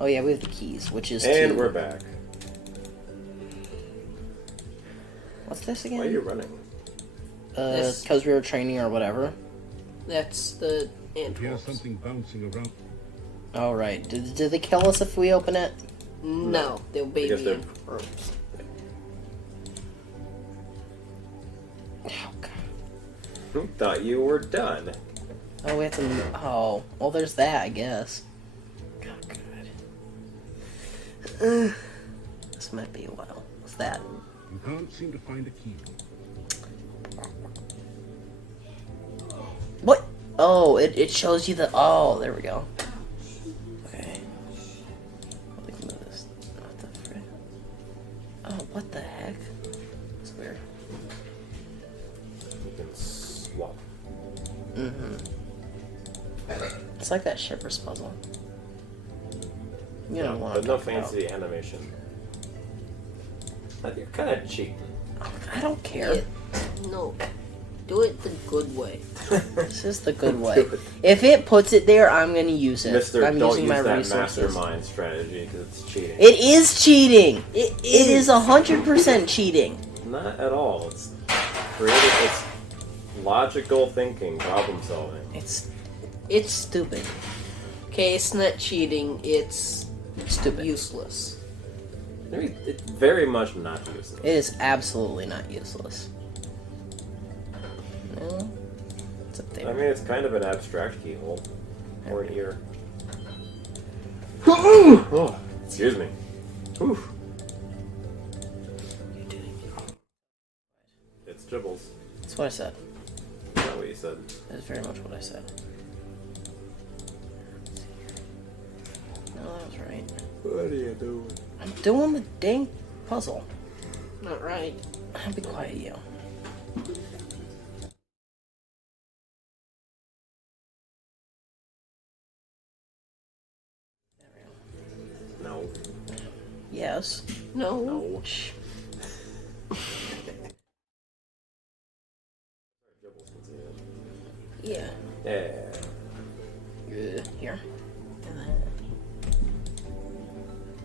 Oh yeah, we have the keys, which is And to... we're back. What's this again? Why are you running? Because we were training or whatever. That's the ant Here's wolves. something bouncing around. Oh right. Did they kill us if we open it? No, they'll baby Because they're- ant worms. Oh god. Who thought you were done? Oh, we have to... Oh. Well, there's that, I guess. Oh god. This might be a while. What's that? You can't seem to find a key. What? Oh, it shows you the... Oh, there we go. Okay. We can move this. What the frick? Oh, what the heck? It's weird. You can swap. Mm-hmm. It's like that Shipper's puzzle. You don't want but to no talk about. fancy animation. You're kind of cheating. I don't care. No. Do it the good way. This is the good way. If it puts it there, I'm gonna use it. Mister, I'm don't using use my that resources. mastermind strategy because it's cheating. It is cheating. It is 100% cheating. Not at all. It's creative. It's logical thinking, problem solving. It's stupid. Okay, it's not cheating, it's Stupid. useless. It's very much not useless. It is absolutely not useless. No, it's up there. I mean, it's kind of an abstract keyhole. Or an ear. Oh, excuse me. Whew. It's dribbles. That's what I said. Is that what you said? That's very much what I said. No, that was right. What are you doing? I'm doing the dang puzzle. Not right. I'll be quiet, you. No. Yes. No. No. Shh. Dribbles can see it. Yeah. Yeah. Here.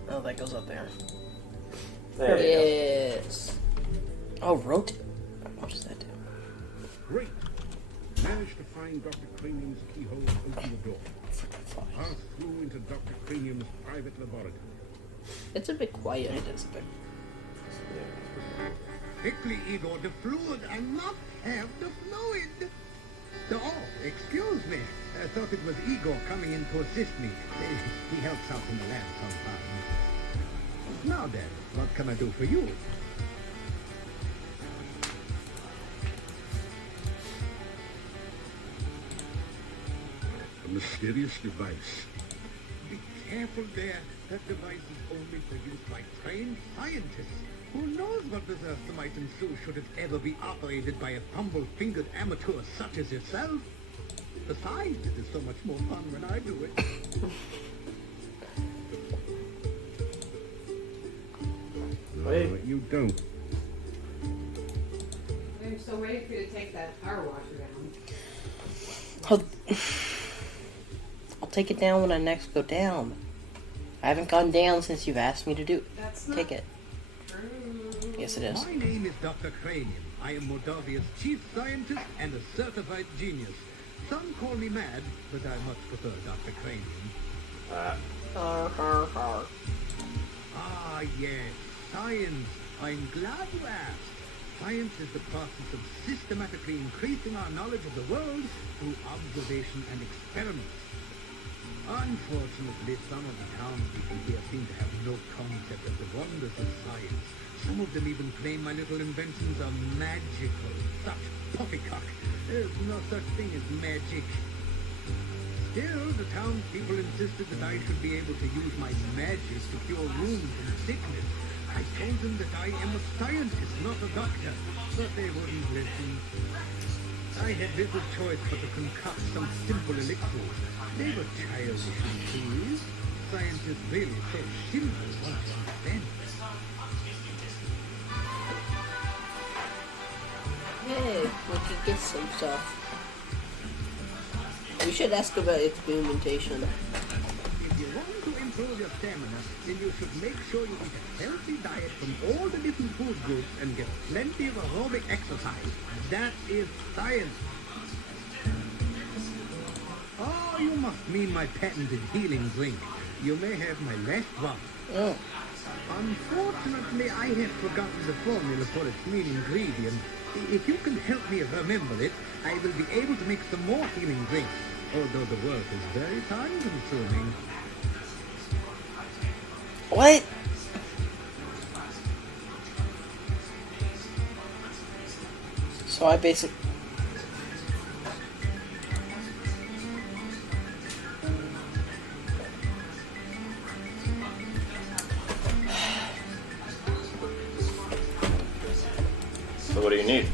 Oh, that goes up there. There you Yes. Oh, rotate. What does that do? Great. Managed to find Dr. Cranium's keyhole and open the door. Pass through into Dr. Cranium's private laboratory. It's a bit quiet. It is a bit. Quickly, Igor, the fluid. I must have the fluid. Oh, excuse me. I thought it was Igor coming in to assist me. He helps out in the lab sometimes. Now then, what can I do for you? A mysterious device. Be careful there. That device is only for use by trained scientists. Who knows what disaster might ensue should it ever be operated by a fumble-fingered amateur such as yourself? Besides, it is so much more fun when I do it. Wait. No, you don't. I'm still waiting for you to take that power washer down. I'll take it down when I next go down. I haven't gone down since you've asked me to do. That's not Take it. true. Yes, it is. My name is Dr. Cranium. I am Moldavia's chief scientist and a certified genius. Some call me mad, but I much prefer Dr. Cranium. Ah, yes, science. I'm glad you asked. Science is the process of systematically increasing our knowledge of the world through observation and experiment. Unfortunately, some of the townspeople here seem to have no concept of the wonders of science. Some of them even claim my little inventions are magical. Such poppycock. There's no such thing as magic. Still, the townspeople insisted that I should be able to use my magic to cure wounds and sickness. I told them that I am a scientist, not a doctor, but they wouldn't listen. I had little choice but to concoct some simple elixirs. They were childish and foolish. Science is really so simple once you understand it. Hey, we could get some stuff. We should ask about experimentation. If you want to control your stamina, then you should make sure you eat a healthy diet from all the different food groups and get plenty of aerobic exercise. That is science. Oh, you must mean my patented healing drink. You may have my last one. Oh. Unfortunately, I have forgotten the formula for its main ingredient. If you can help me remember it, I will be able to make some more healing drinks, although the work is very time-consuming. What? So I basically... So what do you need?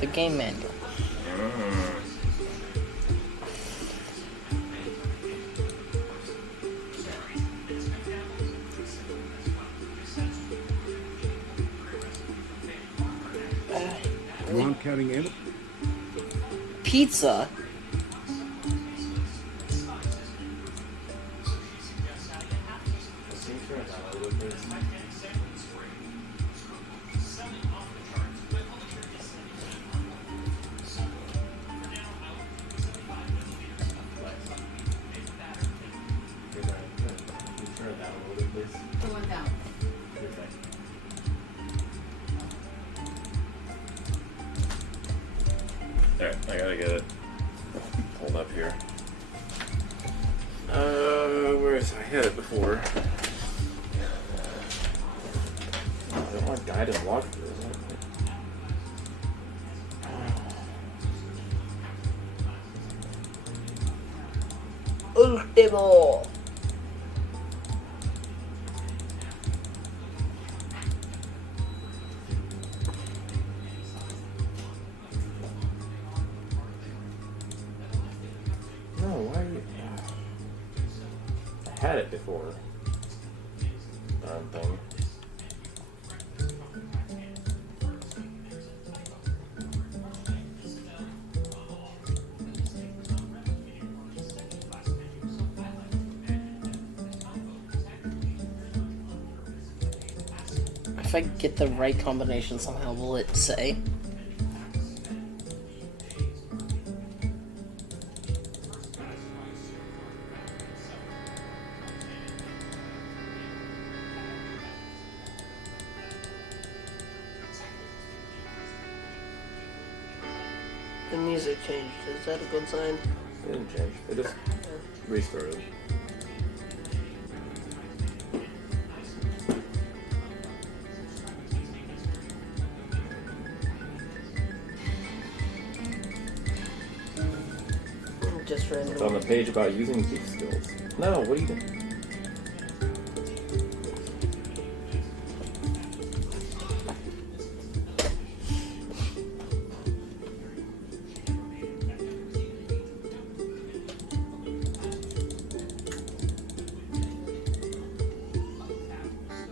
The game manual. You aren't carrying any? Pizza? The one down. Alright, I gotta get it pulled up here. Where is I had it before? I don't want guided walkthrough. Ultimo. No, why are you... I had it before. Darn thing. If I get the right combination somehow, will it say? The music changed. Is that a good sign? It didn't change. It just restarted. Just It's on randomly. the page about using geek skills. No, what are you doing?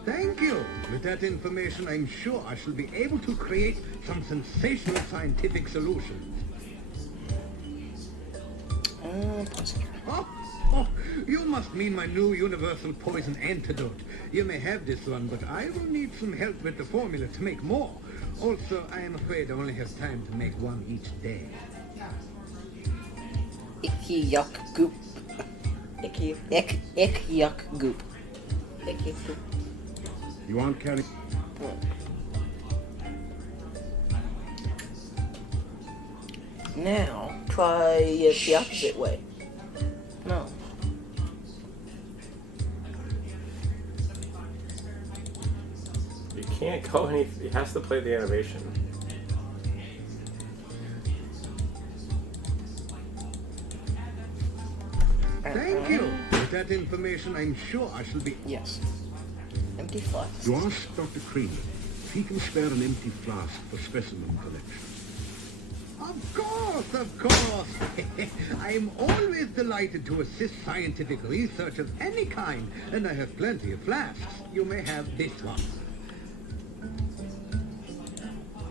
Thank you. With that information, I'm sure I shall be able to create some sensational scientific solutions. Oh, you must mean my new universal poison antidote. You may have this one, but I will need some help with the formula to make more. Also, I am afraid I only have time to make one each day. Icky yuck goop. Icky. Ick yuck goop. Icky. You aren't carrying... Now, Try it the opposite way. no. You can't go any... It has to play the animation. Thank you. With that information, I'm sure I shall be... Yes. Empty flask. You ask Dr. Creamer if he can spare an empty flask for specimen collection. Of course, of course. I'm always delighted to assist scientific research of any kind, and I have plenty of flasks. You may have this one.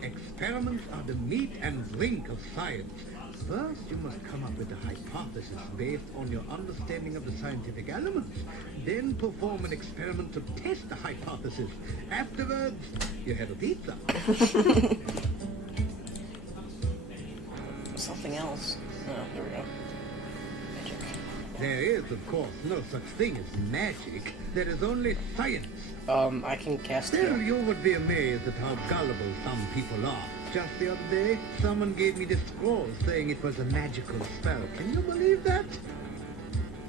Experiments are the meat and drink of science. First, you must come up with a hypothesis based on your understanding of the scientific elements. Then perform an experiment to test the hypothesis. Afterwards, you have a pizza. Something else. Oh, there we go. Magic. There is, of course, no such thing as magic. There is only science. I can cast Still, it. you would be amazed at how gullible some people are. Just the other day, someone gave me this scroll saying it was a magical spell. Can you believe that?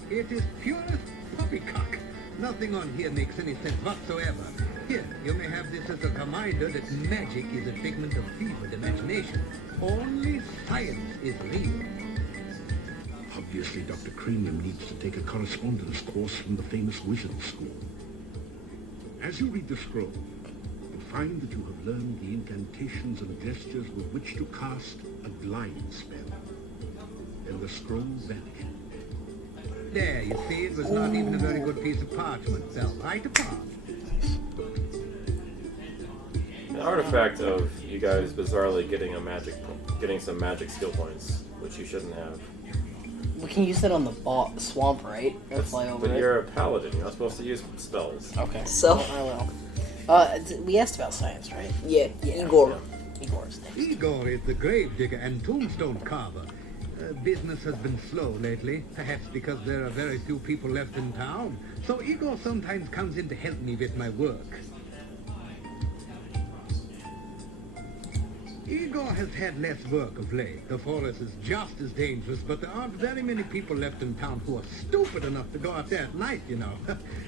It is purest poppycock. Nothing on here makes any sense whatsoever. Here, you may have this as a reminder that magic is a figment of fevered imagination. Only science is real. Obviously, Dr. Cranium needs to take a correspondence course from the famous wizard school. As you read the scroll, you'll find that you have learned the incantations and gestures with which to cast a glide spell. Then the scroll vanished. There, you see, it was not even a very good piece of parchment. Fell right apart. An artifact of you guys bizarrely getting some magic skill points, which you shouldn't have. We can use that on the swamp, right? Or fly over But it. you're a paladin. You're not supposed to use spells. Okay. So- I will. We asked about science, right? Yeah, Yeah. Igor. Igor's next. Igor is the gravedigger and tombstone carver. Business has been slow lately, perhaps because there are very few people left in town. So Igor sometimes comes in to help me with my work. Igor has had less work of late. The forest is just as dangerous, but there aren't very many people left in town who are stupid enough to go out there at night, you know.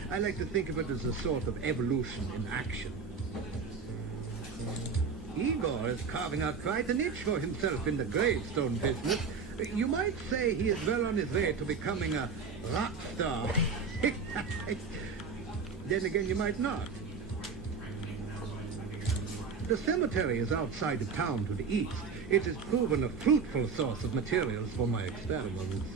I like to think of it as a sort of evolution in action. Igor is carving out quite a niche for himself in the gravestone business. You might say he is well on his way to becoming a rock star. Then again, you might not. The cemetery is outside of town to the east. It has proven a fruitful source of materials for my experiments.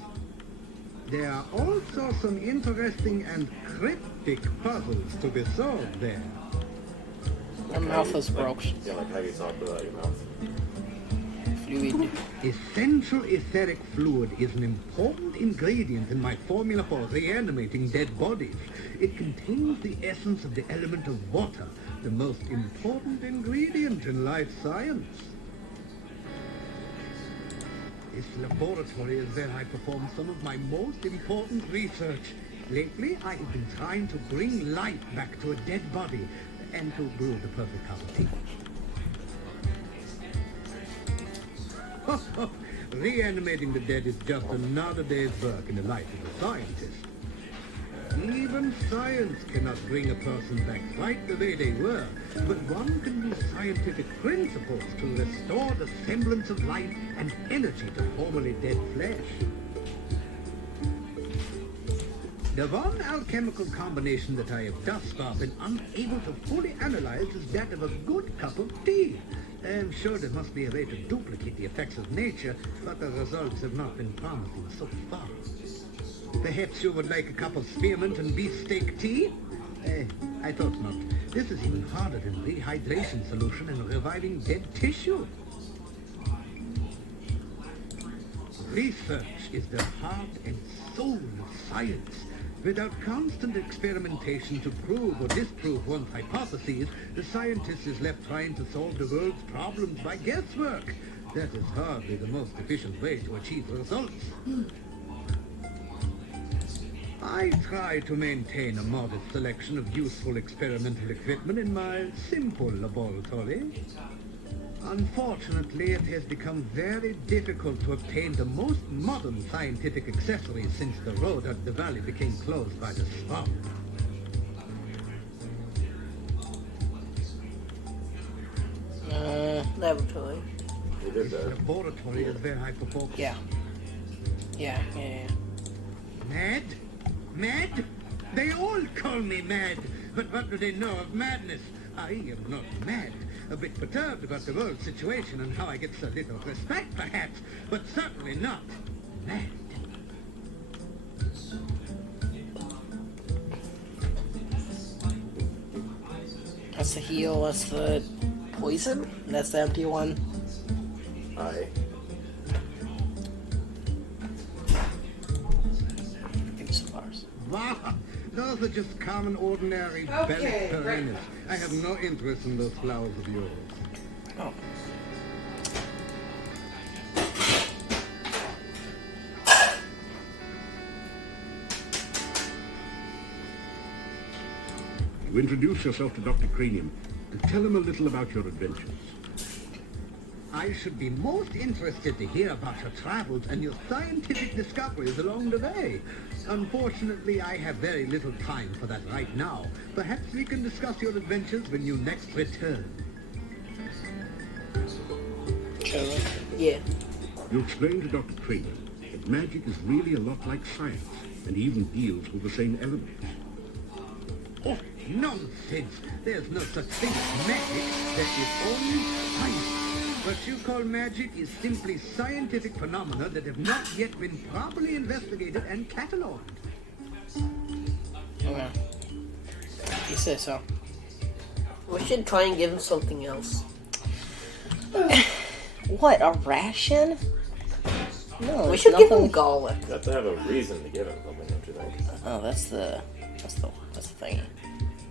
There are also some interesting and cryptic puzzles to be solved there. Your mouth is broke. Yeah, like how you talk without your mouth. Fluid. Essential etheric fluid is an important ingredient in my formula for reanimating dead bodies. It contains the essence of the element of water, the most important ingredient in life science. This laboratory is where I perform some of my most important research. Lately, I have been trying to bring life back to a dead body and to brew the perfect cup of tea. Reanimating the dead is just another day's work in the life of a scientist. Even science cannot bring a person back right the way they were, but one can use scientific principles to restore the semblance of life and energy to formerly dead flesh. The one alchemical combination that I have thus far been unable to fully analyze is that of a good cup of tea. I'm sure there must be a way to duplicate the effects of nature, but the results have not been promising so far. Perhaps you would like a cup of spearmint and beefsteak tea? I thought not. This is even harder than rehydration solution and reviving dead tissue. Research is the heart and soul of science. Without constant experimentation to prove or disprove one's hypotheses, the scientist is left trying to solve the world's problems by guesswork. That is hardly the most efficient way to achieve results. I try to maintain a modest selection of useful experimental equipment in my simple laboratory. Unfortunately, it has become very difficult to obtain the most modern scientific accessories since the road up the valley became closed by the swamp. Laboratory. You did This that. laboratory is where I perform. Yeah. Yeah. Mad? Mad? They all call me mad. But what do they know of madness? I am not mad. A bit perturbed about the world situation and how I get so little respect, perhaps, but certainly not mad. That's the heal, that's the poison, that's the empty one. Aye. Bah! Those are just common, ordinary Okay, bellic perennials. breakfast. I have no interest in those flowers of yours. Oh. You introduce yourself to Dr. Cranium and tell him a little about your adventures. I should be most interested to hear about your travels and your scientific discoveries along the way. Unfortunately, I have very little time for that right now. Perhaps we can discuss your adventures when you next return. Yeah. You explain to Dr. Cranium that magic is really a lot like science and even deals with the same elements. Oh, nonsense! There's no such thing as magic. There is only science. What you call magic is simply scientific phenomena that have not yet been properly investigated and catalogued. Okay. You say so. We should try and give him something else. What, a ration? No, We it's should give him nothing- garlic. You have to have a reason to give him something, don't you think? Oh, that's the thing.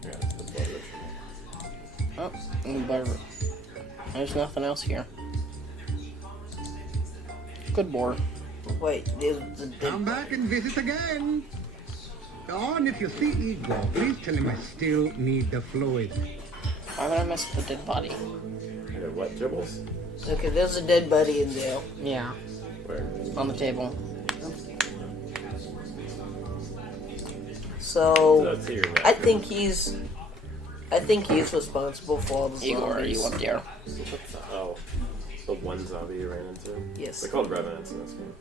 Yeah, that's the blood ritual. Oh, and butter. There's nothing else here. Good boar. Wait, there's the Come back and visit again. Oh, and if you see Igor, please tell him I still need the fluid. Why would I mess with the dead body? You got what, dribbles? Okay, there's a dead buddy in there. Yeah. Where? On the table. So That's here, man. I think he's responsible for all the Igor, are zombies. you up there? Oh, the one zombie you ran into? Yes. They're called revenants in this game.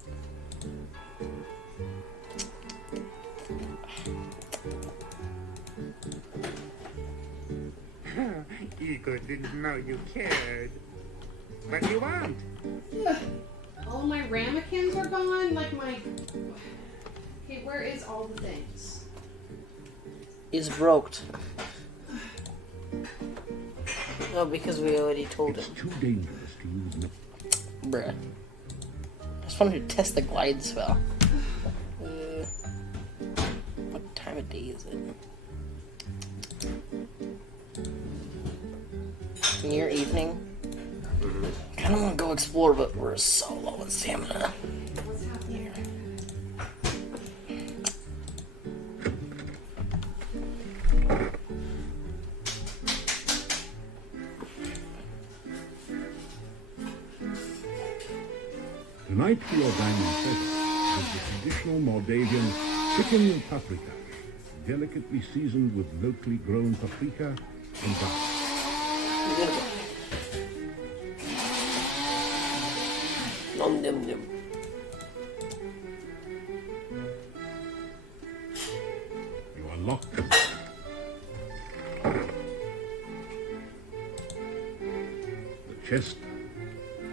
Igor didn't know you cared. What do you want? All my ramekins are gone. Like my. Okay, where is all the things? Is broked. No, because we already told It's him. too dangerous to use Bruh. I just wanted to test the glide spell. What time of day is it? Near evening. I kind of want to go explore, but we're so low in stamina. What's happening here? Tonight for your dining set is the traditional Moldavian chicken paprika, delicately seasoned with locally grown paprika and garlic. Nom nom nom. You unlock them. The chest,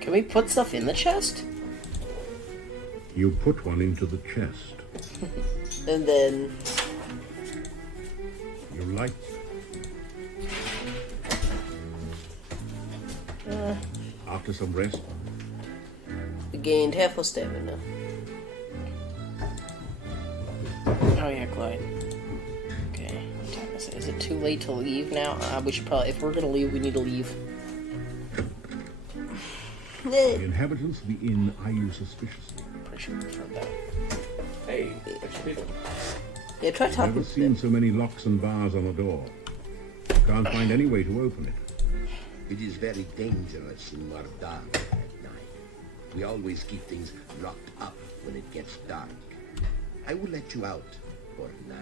Can we put stuff in the chest? you put one into the chest. And then You light after some rest, we gained half a stamina. Oh yeah, glide. Okay. What time is it? Is it too late to leave now? We should probably, if we're gonna leave, we need to leave. the inhabitants of the inn eye you suspiciously. Pretty sure we've heard that. Hey, extra people. Yeah, try talking Never to seen them. so many locks and bars on a door. Can't find any way to open it. It is very dangerous in Mardar at night. We always keep things locked up when it gets dark. I will let you out for now.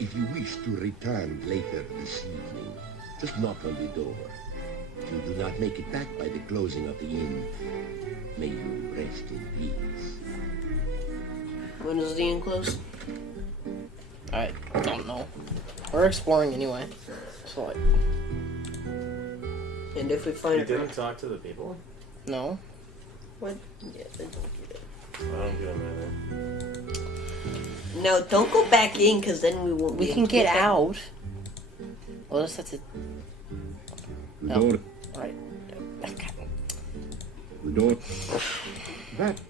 If you wish to return later this evening, just knock on the door. If you do not make it back by the closing of the inn, may you rest in peace. When does the inn close? I don't know. We're exploring anyway. So like, And if we find You it, didn't talk to the people? no. what? Yeah, then don't get it. I don't get them either. No, don't go back in, because then we won't. We be can able to get back. out. Well, just have to. The No. door, Right. the door. That,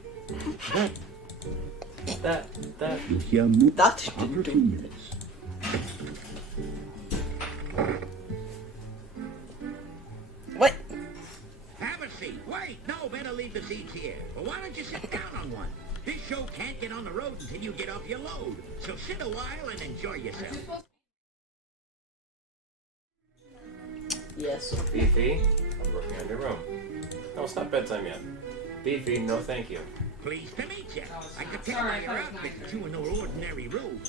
That. You'll hear more That's after a few stupid. minutes. What? Have a seat. Wait, no, better leave the seats here. Well, why don't you sit down on one? This show can't get on the road until you get off your load. So sit a while and enjoy yourself. Yes. Beefy, I'm working on your room. No, it's not bedtime yet. Beefy, no thank you. Pleased to meet you. I could tell Sorry, by I your thought it was outfit nice. that you were no ordinary rube.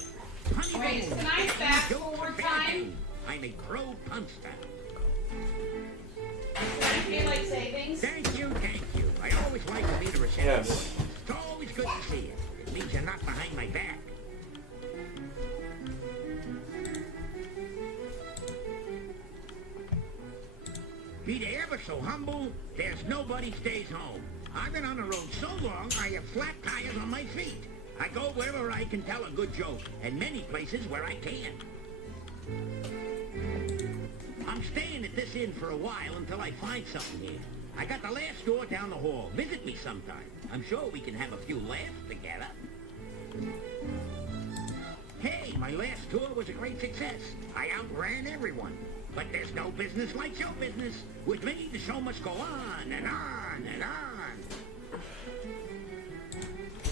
Okay, is tonight's back forward time? I'm a pro punster. Daylight savings? Thank you, thank you. I always like to meet a receptionist. Yes. It's always good to see you. It means you're not behind my back. Be they ever so humble, there's nobody stays home. I've been on the road so long, I have flat tires on my feet. I go wherever I can tell a good joke, and many places where I can't. I'm staying at this inn for a while until I find something here. I got the last store down the hall. Visit me sometime. I'm sure we can have a few laughs together. Hey, my last tour was a great success. I outran everyone. But there's no business like show business. With me, the show must go on and on and on.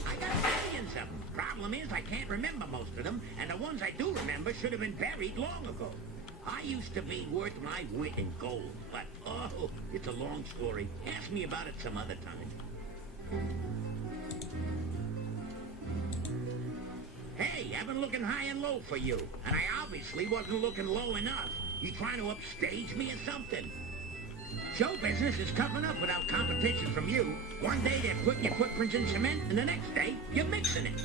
I got millions of them. Problem is, I can't remember most of them, and the ones I do remember should have been buried long ago. I used to be worth my wit in gold, but, oh, it's a long story. Ask me about it some other time. Hey, I've been looking high and low for you, and I obviously wasn't looking low enough. You trying to upstage me or something? Show business is tough enough without competition from you. One day they're putting your footprints in cement, and the next day you're mixing it.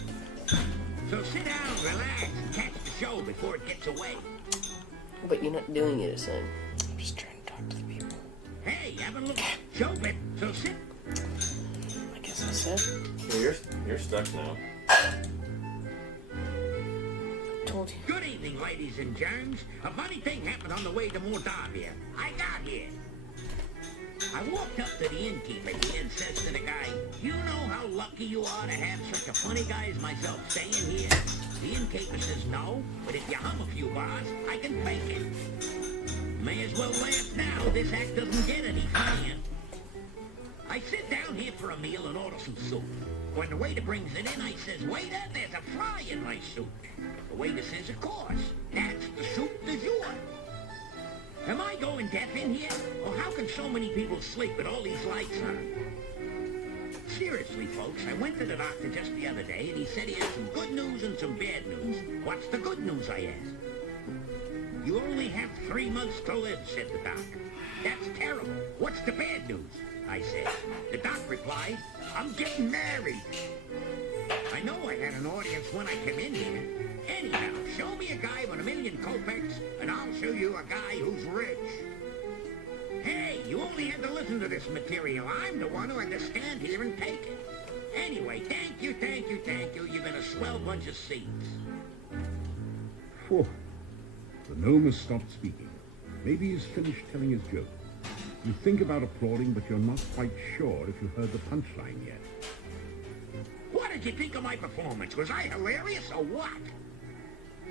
So sit down, relax, and catch the show before it gets away. But you're not doing it the same. I'm just trying to talk to the people. Hey, haven't looked show bit, so sit. I guess that's it. Yeah, you're stuck now. Told you. Good evening, ladies and germs. A funny thing happened on the way to Moldavia. I got here. I walked up to the innkeeper here and says to the guy, you know how lucky you are to have such a funny guy as myself staying here? The innkeeper says no, but if you hum a few bars, I can fake it. May as well laugh now. This act doesn't get any funnier. I sit down here for a meal and order some soup. When the waiter brings it in, I says, waiter, there's a fly in my soup. The waiter says, of course. That's the soup du jour. Am I going deaf in here? Or how can so many people sleep with all these lights on? Seriously, folks, I went to the doctor just the other day, and he said he had some good news and some bad news. What's the good news, I asked. You only have 3 months to live, said the doc. That's terrible. What's the bad news? I said. The doc replied, I'm getting married. I know I had an audience when I came in here. Anyhow, show me a guy with 1,000,000 kopecks, and I'll show you a guy who's rich. Hey, you only had to listen to this material. I'm the one who had to stand here and take it. Anyway, thank you, thank you, thank you. You've been a swell bunch of seats. Phew. The gnome has stopped speaking. Maybe he's finished telling his joke. You think about applauding, but you're not quite sure if you heard the punchline yet. What did you think of my performance? Was I hilarious or what?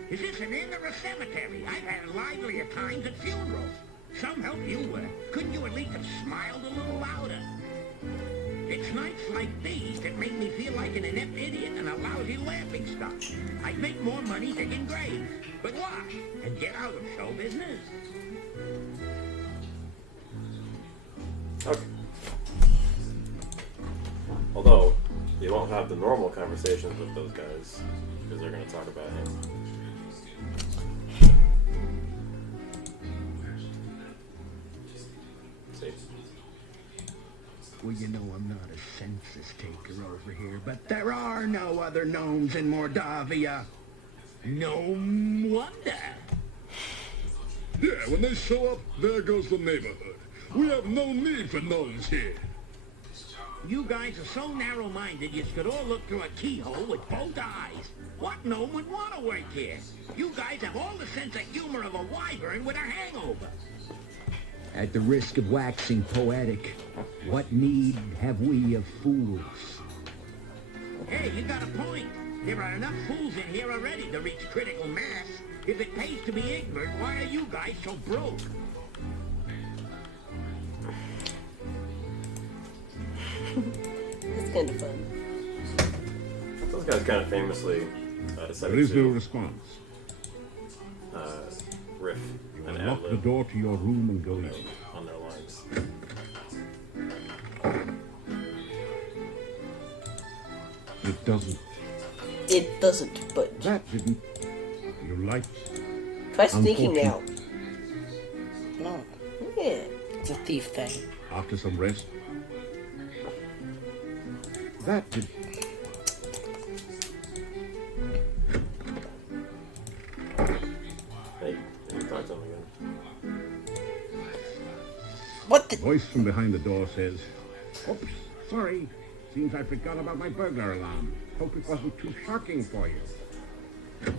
Is this an inn or a cemetery? I've had livelier times at funerals. Some help you were. Couldn't you at least have smiled a little louder? It's nights like these that make me feel like an inept idiot and a lousy laughingstock. I'd make more money digging graves. But why? And get out of show business? Okay. Although, you won't have the normal conversations with those guys, because they're going to talk about him. See? Well, you know I'm not a census taker over here, but there are no other gnomes in Mordavia. No wonder. Yeah, when they show up, there goes the neighborhood. We have no need for gnomes here. You guys are so narrow-minded you could all look through a keyhole with both eyes. What gnome would want to work here? You guys have all the sense of humor of a wyvern with a hangover. At the risk of waxing poetic, what need have we of fools? Hey, you got a point. There are enough fools in here already to reach critical mass. If it pays to be ignorant, why are you guys so broke? It's kind of fun. Those guys kind of famously There decided is no to response. riff You and unlock the ad-lib door to your room and go in. on their lines. It doesn't. It doesn't, but That didn't. Your lights. try sneaking out. No, Yeah. it's a thief thing. After some rest. That did. Hey, you talk to them again. What A the? voice from behind the door says, "Oops, sorry. Seems I forgot about my burglar alarm. Hope it wasn't too shocking for you."